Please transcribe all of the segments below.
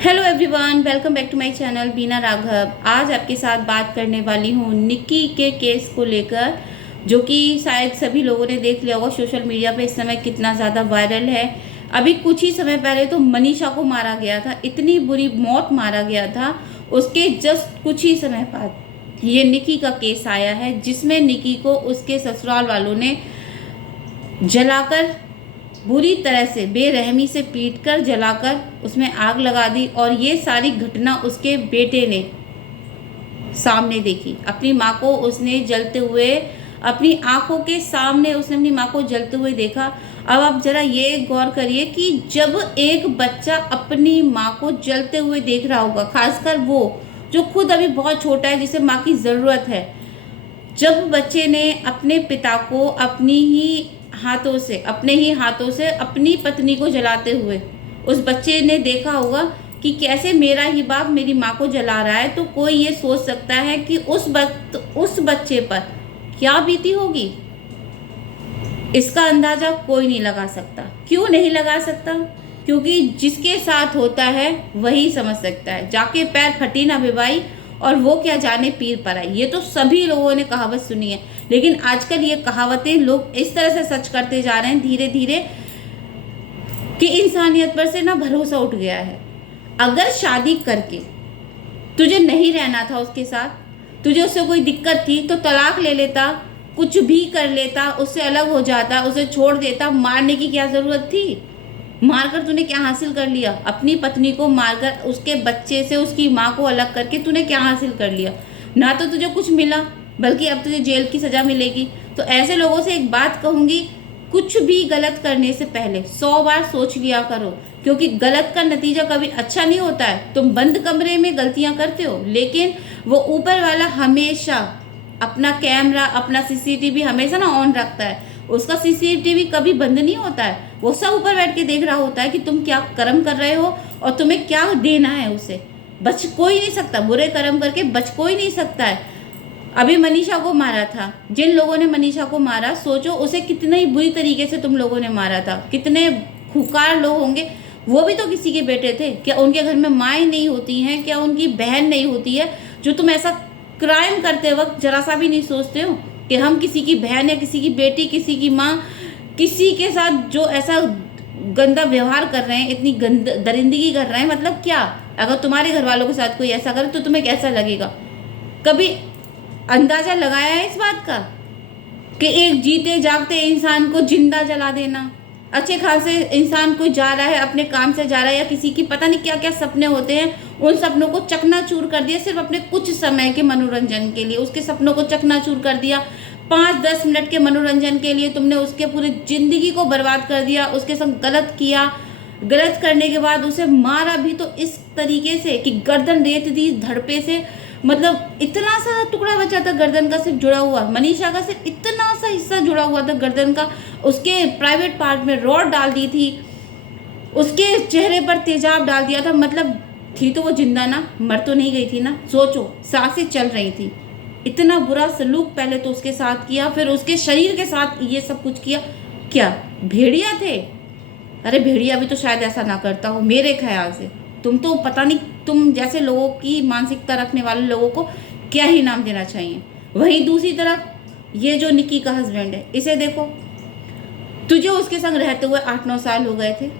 Hello everyone, welcome back to my channel Beena Raghav. आज आपके साथ बात करने वाली हूँ निक्की के केस को लेकर, जो कि शायद सभी लोगों ने देख लिया होगा। सोशल मीडिया पे इस समय कितना ज़्यादा वायरल है। अभी कुछ ही समय पहले तो मनीषा को मारा गया था, इतनी बुरी मौत मारा गया था। उसके जस्ट कुछ ही समय बाद ये निक्की का केस आया है, जिसमें निक्की को उसके ससुराल वालों ने जलाकर, बुरी तरह से बेरहमी से पीटकर जलाकर उसमें आग लगा दी। और ये सारी घटना उसके बेटे ने सामने देखी। अपनी माँ को उसने जलते हुए, अपनी आंखों के सामने उसने अपनी माँ को जलते हुए देखा। अब आप जरा ये गौर करिए कि जब एक बच्चा अपनी माँ को जलते हुए देख रहा होगा, खासकर वो जो खुद अभी बहुत छोटा है, जिसे माँ की ज़रूरत है, जब बच्चे ने अपने पिता को अपने ही हाथों से अपनी पत्नी को जलाते हुए, उस बच्चे ने देखा होगा कि कैसे मेरा ही बाप मेरी माँ को जला रहा है, तो कोई ये सोच सकता है कि उस बच्चे पर क्या बीती होगी। इसका अंदाजा कोई नहीं लगा सकता। क्यों नहीं लगा सकता? क्योंकि जिसके साथ होता है वही समझ सकता है। जाके पैर फटी ना भिवाई, और वो क्या जाने पीर पर आई। ये तो सभी लोगों ने कहावत सुनी है, लेकिन आजकल ये कहावतें लोग इस तरह से सच करते जा रहे हैं धीरे धीरे कि इंसानियत पर से ना भरोसा उठ गया है। अगर शादी करके तुझे नहीं रहना था उसके साथ, तुझे उससे कोई दिक्कत थी, तो तलाक ले लेता, कुछ भी कर लेता, उससे अलग हो जाता, उसे छोड़ देता। मारने की क्या जरूरत थी? मारकर तूने क्या हासिल कर लिया? अपनी पत्नी को मारकर उसके बच्चे से, उसकी माँ को अलग करके तूने क्या हासिल कर लिया? ना तो तुझे कुछ मिला, बल्कि अब तुझे जेल की सजा मिलेगी। तो ऐसे लोगों से एक बात कहूंगी, कुछ भी गलत करने से पहले 100 बार सोच लिया करो, क्योंकि गलत का नतीजा कभी अच्छा नहीं होता है। तुम बंद कमरे में गलतियां करते हो, लेकिन वो ऊपर वाला हमेशा अपना कैमरा, अपना सीसीटीवी हमेशा ना ऑन रखता है। उसका सीसीटीवी कभी बंद नहीं होता है। वो सब ऊपर बैठ के देख रहा होता है कि तुम क्या कर्म कर रहे हो और तुम्हें क्या देना है उसे। बच कोई नहीं सकता, बुरे कर्म करके बच कोई नहीं सकता है। अभी मनीषा को मारा था, जिन लोगों ने मनीषा को मारा, सोचो उसे कितने ही बुरी तरीके से तुम लोगों ने मारा था। कितने खुकार लोग होंगे। वो भी तो किसी के बेटे थे। क्या उनके घर में माएँ नहीं होती हैं? क्या उनकी बहन नहीं होती है? जो तुम ऐसा क्राइम करते वक्त जरा सा भी नहीं सोचते हो कि हम किसी की बहन या किसी की बेटी, किसी की माँ, किसी के साथ जो ऐसा गंदा व्यवहार कर रहे हैं, इतनी दरिंदगी कर रहे हैं। मतलब क्या, अगर तुम्हारे घर वालों के साथ कोई ऐसा करे तो तुम्हें कैसा लगेगा? कभी अंदाजा लगाया है इस बात का कि एक जीते जागते इंसान को जिंदा जला देना? अच्छे खासे इंसान कोई जा रहा है, अपने काम से जा रहा है, या किसी की पता नहीं क्या क्या सपने होते हैं, उन सपनों को चकनाचूर कर दिया सिर्फ अपने कुछ समय के मनोरंजन के लिए। उसके सपनों को चकनाचूर कर दिया। 5-10 मिनट के मनोरंजन के लिए तुमने उसके पूरी जिंदगी को बर्बाद कर दिया। उसके संग गलत किया। गलत करने के बाद उसे मारा भी तो इस तरीके से कि गर्दन रेत दी धड़पे से। मतलब इतना सा टुकड़ा बचा था गर्दन का सिर्फ जुड़ा हुआ, मनीषा का सिर्फ इतना सा हिस्सा जुड़ा हुआ था गर्दन का। उसके प्राइवेट पार्ट में रॉड डाल दी थी, उसके चेहरे पर तेजाब डाल दिया था। मतलब थी तो वो जिंदा ना, मर तो नहीं गई थी ना। सोचो, सांसें चल रही थी। इतना बुरा सलूक पहले तो उसके साथ किया, फिर उसके शरीर के साथ ये सब कुछ किया। क्या भेड़िया थे? अरे भेड़िया भी तो शायद ऐसा ना करता हो मेरे ख्याल से। तुम तो पता नहीं, तुम जैसे लोगों की मानसिकता रखने वाले लोगों को क्या ही नाम देना चाहिए। वहीं दूसरी तरफ ये जो निक्की का हस्बैंड है, इसे देखो। तुझे उसके संग रहते हुए 8-9 साल हो गए थे।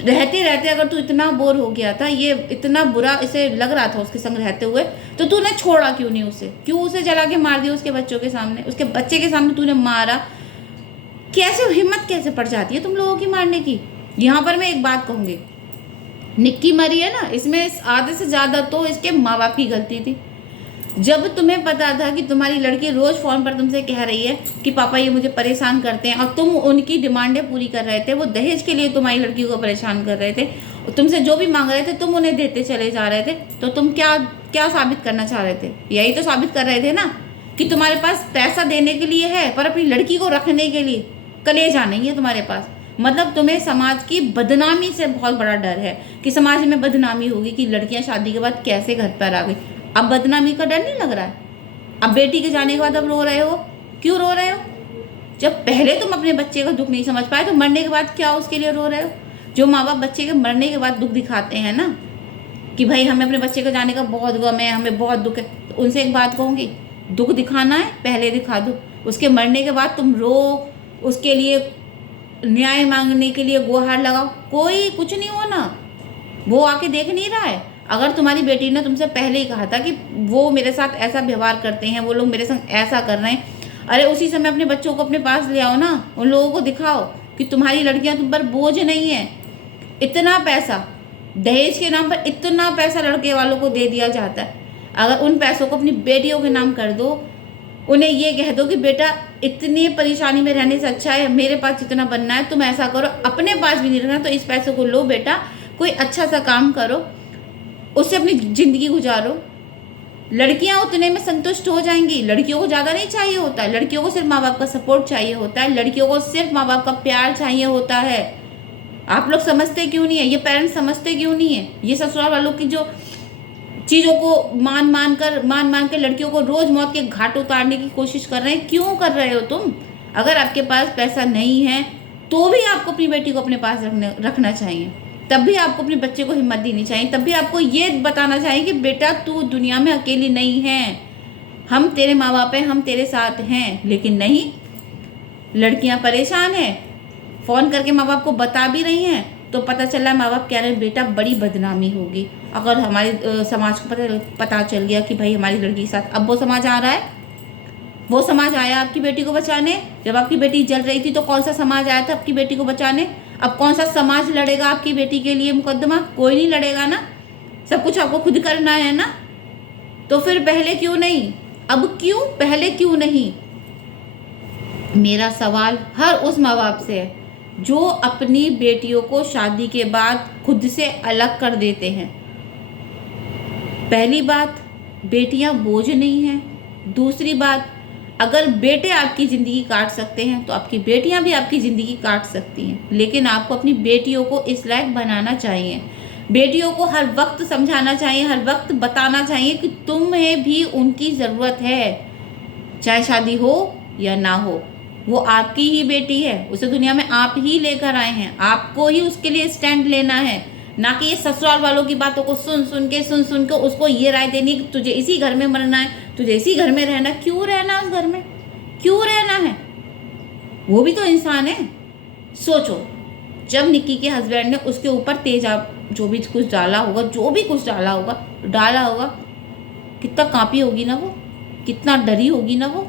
रहते रहते अगर तू इतना बोर हो गया था, ये इतना बुरा इसे लग रहा था उसके संग रहते हुए, तो तूने छोड़ा क्यों नहीं उसे? क्यों उसे जला के मार दिया उसके बच्चों के सामने? उसके बच्चे के सामने तूने मारा। कैसे हिम्मत कैसे पड़ जाती है तुम लोगों की मारने की? यहाँ पर मैं एक बात कहूँगी, निक्की मरी है ना, इसमें आधे से ज़्यादा तो इसके माँ बाप की गलती थी। जब तुम्हें पता था कि तुम्हारी लड़की रोज फोन पर तुमसे कह रही है कि पापा ये मुझे परेशान करते हैं, और तुम उनकी डिमांडें पूरी कर रहे थे, वो दहेज के लिए तुम्हारी लड़की को परेशान कर रहे थे, और तुमसे जो भी मांग रहे थे तुम उन्हें देते चले जा रहे थे, तो तुम क्या क्या साबित करना चाह रहे थे? यही तो साबित कर रहे थे ना कि तुम्हारे पास पैसा देने के लिए है, पर अपनी लड़की को रखने के लिए कलेजा नहीं है तुम्हारे पास। मतलब तुम्हें समाज की बदनामी से बहुत बड़ा डर है कि समाज में बदनामी होगी कि लड़कियां शादी के बाद कैसे घर पर आ गई। अब बदनामी का डर नहीं लग रहा है? अब बेटी के जाने के बाद अब रो रहे हो? क्यों रो रहे हो? जब पहले तुम अपने बच्चे का दुख नहीं समझ पाए, तो मरने के बाद क्या उसके लिए रो रहे हो? जो माँ बाप बच्चे के मरने के बाद दुख दिखाते हैं ना, कि भाई हमें अपने बच्चे का जाने का बहुत गम है, हमें बहुत दुख है, तो उनसे एक बात कहूँगी, दुख दिखाना है पहले दिखा दो, उसके मरने के बाद तुम रो, उसके लिए न्याय मांगने के लिए गुहार लगाओ, कोई कुछ नहीं होना। वो आके देख नहीं रहा है। अगर तुम्हारी बेटी ने तुमसे पहले ही कहा था कि वो मेरे साथ ऐसा व्यवहार करते हैं, वो लोग मेरे संग ऐसा कर रहे हैं, अरे उसी समय अपने बच्चों को अपने पास ले आओ ना, उन लोगों को दिखाओ कि तुम्हारी लड़कियां तुम पर बोझ नहीं है। इतना पैसा दहेज के नाम पर, इतना पैसा लड़के वालों को दे दिया जाता है। अगर उन पैसों को अपनी बेटियों के नाम कर दो, उन्हें ये कह दो कि बेटा इतनी परेशानी में रहने से अच्छा है मेरे पास जितना बनना है तुम ऐसा करो, अपने पास भी नहीं रखना, तो इस पैसों को लो बेटा, कोई अच्छा सा काम करो, उससे अपनी ज़िंदगी गुजारो। लड़कियां उतने में संतुष्ट हो जाएंगी। लड़कियों को ज़्यादा नहीं चाहिए होता है, लड़कियों को सिर्फ माँ बाप का सपोर्ट चाहिए होता है, लड़कियों को सिर्फ माँ बाप का प्यार चाहिए होता है। आप लोग समझते क्यों नहीं है, ये पेरेंट्स समझते क्यों नहीं है? ये ससुराल वालों की जो चीज़ों को मान मान कर लड़कियों को रोज़ मौत के घाट उतारने की कोशिश कर रहे हैं, क्यों कर रहे हो तुम? अगर आपके पास पैसा नहीं है तो भी आपको अपनी बेटी को अपने पास रखना चाहिए, तब भी आपको अपने बच्चे को हिम्मत देनी चाहिए, तब भी आपको ये बताना चाहिए कि बेटा तू दुनिया में अकेली नहीं है, हम तेरे माँ बाप हैं, हम तेरे साथ हैं। लेकिन नहीं, लड़कियां परेशान हैं, फ़ोन करके माँ बाप को बता भी रही हैं तो पता चल रहा है माँ बाप कह रहे हैं बेटा बड़ी बदनामी होगी अगर हमारे समाज को पता चल गया कि भाई हमारी लड़की के साथ। अब वो समाज आ रहा है, वो समाज आया आपकी बेटी को बचाने। जब आपकी बेटी जल रही थी तो कौन सा समाज आया था आपकी बेटी को बचाने? अब कौन सा समाज लड़ेगा आपकी बेटी के लिए मुकदमा? कोई नहीं लड़ेगा ना, सब कुछ आपको खुद करना है ना। तो फिर पहले क्यों नहीं, अब क्यों, पहले क्यों नहीं? मेरा सवाल हर उस माँ बाप से है जो अपनी बेटियों को शादी के बाद खुद से अलग कर देते हैं। पहली बात, बेटियां बोझ नहीं हैं। दूसरी बात, अगर बेटे आपकी ज़िंदगी काट सकते हैं तो आपकी बेटियां भी आपकी ज़िंदगी काट सकती हैं। लेकिन आपको अपनी बेटियों को इस लायक बनाना चाहिए, बेटियों को हर वक्त समझाना चाहिए, हर वक्त बताना चाहिए कि तुम्हें भी उनकी ज़रूरत है, चाहे शादी हो या ना हो। वो आपकी ही बेटी है, उसे दुनिया में आप ही लेकर आए हैं, आपको ही उसके लिए स्टैंड लेना है, ना कि ये ससुराल वालों की बातों को सुन सुन के उसको ये राय देनी कि तुझे इसी घर में मरना है, तुझे इसी घर में रहना। क्यों रहना उस घर में, क्यों रहना है? वो भी तो इंसान है। सोचो, जब निक्की के हस्बैंड ने उसके ऊपर तेजाब जो भी कुछ डाला होगा, कितना कांपी होगी ना वो, कितना डरी होगी ना वो।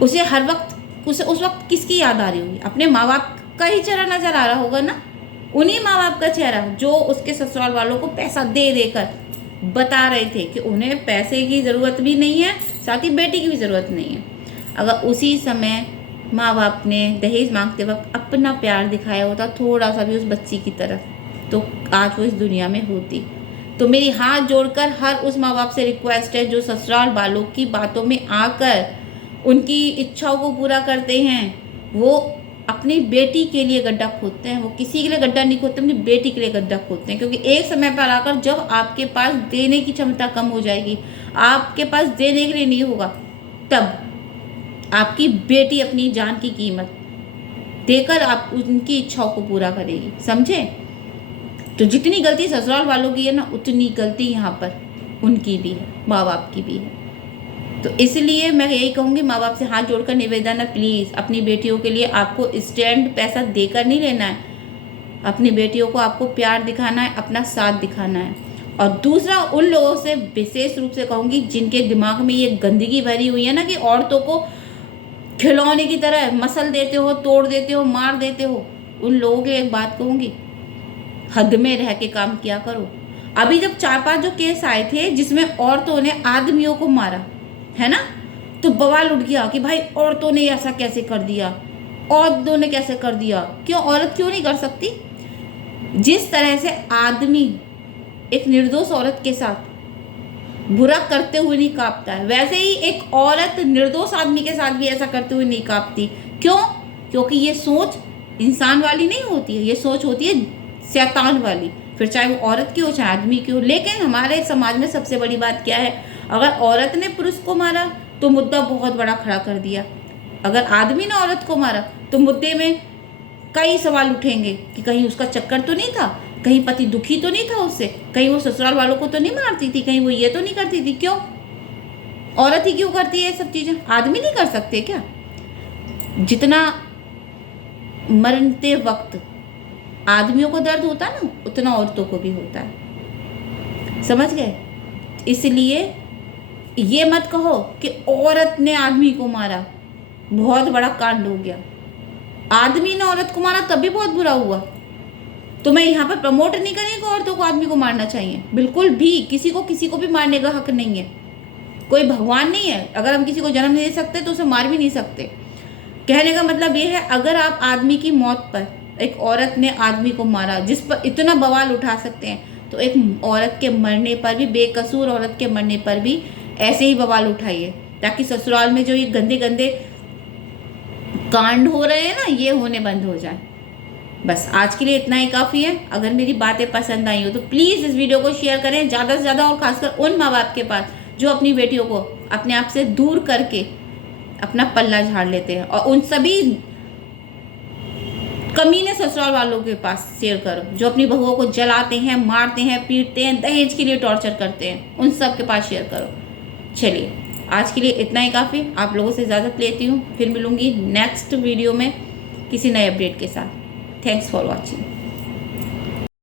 उसे हर वक्त उस वक्त किसकी याद आ रही होगी? अपने माँ बाप का ही चेहरा नजर आ रहा होगा ना, उन्हीं माँ बाप का चेहरा जो उसके ससुराल वालों को पैसा दे देकर बता रहे थे कि उन्हें पैसे की ज़रूरत भी नहीं है, साथ ही बेटी की भी ज़रूरत नहीं है। अगर उसी समय माँ बाप ने दहेज मांगते वक्त अपना प्यार दिखाया होता थोड़ा सा भी उस बच्ची की तरफ, तो आज वो इस दुनिया में होती। तो मेरी हाथ जोड़कर हर उस माँ बाप से रिक्वेस्ट है जो ससुराल वालों की बातों में आकर उनकी इच्छाओं को पूरा करते हैं, वो अपनी बेटी के लिए गड्ढा खोदते हैं। वो किसी के लिए गड्ढा नहीं खोदते, अपनी बेटी के लिए गड्ढा खोदते हैं। क्योंकि एक समय पर आकर जब आपके पास देने की क्षमता कम हो जाएगी, आपके पास देने के लिए नहीं होगा, तब आपकी बेटी अपनी जान की कीमत देकर आप उनकी इच्छाओं को पूरा करेगी, समझे? तो जितनी गलती ससुराल वालों की है ना, उतनी गलती यहाँ पर उनकी भी है, माँ बाप की भी है। तो इसलिए मैं यही कहूँगी, माँ बाप से हाथ जोड़कर निवेदन है, प्लीज़ अपनी बेटियों के लिए आपको स्टैंड पैसा देकर नहीं लेना है, अपनी बेटियों को आपको प्यार दिखाना है, अपना साथ दिखाना है। और दूसरा, उन लोगों से विशेष रूप से कहूँगी जिनके दिमाग में ये गंदगी भरी हुई है ना कि औरतों को खिलौने की तरह मसल देते हो, तोड़ देते हो, मार देते हो, उन लोगों के लिए एक बात कहूँगी, हद में रह के काम किया करो। अभी जब 4-5 जो केस आए थे जिसमें औरतों ने आदमियों को मारा है ना, तो बवाल उठ गया कि भाई औरतों ने ऐसा कैसे कर दिया, औरतों ने कैसे कर दिया। क्यों, औरत क्यों नहीं कर सकती? जिस तरह से आदमी एक निर्दोष औरत के साथ बुरा करते हुए नहीं कांपता है, वैसे ही एक औरत निर्दोष आदमी के साथ भी ऐसा करते हुए नहीं कांपती। क्यों? क्योंकि ये सोच इंसान वाली नहीं होती है, ये सोच होती है शैतान वाली, फिर चाहे वो औरत की हो चाहे आदमी की हो। लेकिन हमारे समाज में सबसे बड़ी बात क्या है, अगर औरत ने पुरुष को मारा तो मुद्दा बहुत बड़ा खड़ा कर दिया, अगर आदमी ने औरत को मारा तो मुद्दे में कई सवाल उठेंगे कि कहीं उसका चक्कर तो नहीं था, कहीं पति दुखी तो नहीं था उससे, कहीं वो ससुराल वालों को तो नहीं मारती थी, कहीं वो ये तो नहीं करती थी? क्यों? औरत ही क्यों करती है ये सब चीज़ें? आदमी नहीं कर सकते क्या? जितना मरते वक्त आदमियों को दर्द होता है ना, उतना औरतों को भी होता है। समझ गए? इसलिए ये मत कहो कि औरत ने आदमी को मारा, बहुत बड़ा कांड हो गया। आदमी ने औरत को मारा तब भी बहुत बुरा हुआ। तो मैं यहाँ पर प्रमोट नहीं करें कि औरतों को आदमी को मारना चाहिए, बिल्कुल भी। किसी को भी मारने का हक नहीं है। कोई भगवान नहीं है, अगर हम किसी को जन्म नहीं दे सकते तो उसे मार भी नहीं सकते। कहने का मतलब ये है, अगर आप आदमी की मौत पर, एक औरत ने आदमी को मारा जिस पर इतना बवाल उठा सकते हैं, तो एक औरत के मरने पर भी, बेकसूर औरत के मरने पर भी ऐसे ही बवाल उठाइए, ताकि ससुराल में जो ये गंदे गंदे कांड हो रहे हैं ना, ये होने बंद हो जाए। बस आज के लिए इतना ही काफ़ी है। अगर मेरी बातें पसंद आई हो तो प्लीज़ इस वीडियो को शेयर करें ज़्यादा से ज़्यादा, और खासकर उन माँ बाप के पास जो अपनी बेटियों को अपने आप से दूर करके अपना पल्ला झाड़ लेते हैं, और उन सभी कमीने ससुराल वालों के पास शेयर करो जो अपनी बहुओं को जलाते हैं, मारते हैं, पीटते हैं, दहेज के लिए टॉर्चर करते हैं, उन सब के पास शेयर करो। चलिए आज के लिए इतना ही काफ़ी। आप लोगों से इजाज़त लेती हूँ, फिर मिलूँगी नेक्स्ट वीडियो में किसी नए अपडेट के साथ। Thanks for watching.